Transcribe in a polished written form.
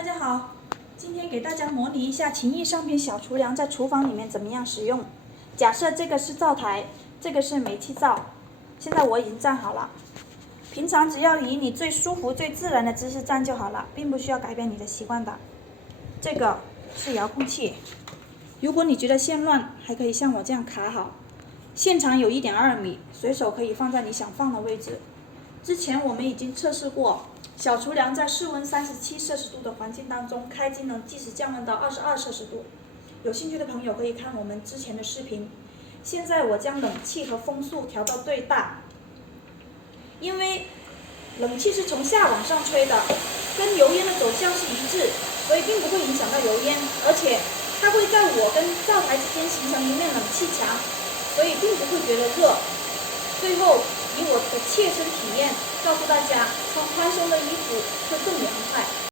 大家好，今天给大家模拟一下情艺上品小厨梁在厨房里面怎么样使用。假设这个是灶台，这个是煤气灶，现在我已经站好了。平常只要以你最舒服、最自然的姿势站就好了，并不需要改变你的习惯的。这个是遥控器，如果你觉得线乱，还可以像我这样卡好。线长有1.2米，随手可以放在你想放的位置。之前我们已经测试过，小厨梁在室温37摄氏度的环境当中，开机能即时降温到22摄氏度。有兴趣的朋友可以看我们之前的视频。现在我将冷气和风速调到最大，因为冷气是从下往上吹的，跟油烟的走向是一致，所以并不会影响到油烟，而且它会在我跟灶台之间形成一面冷气墙，所以并不会觉得热。最后以我的切身体验告诉大家，穿宽松的衣服会更凉快。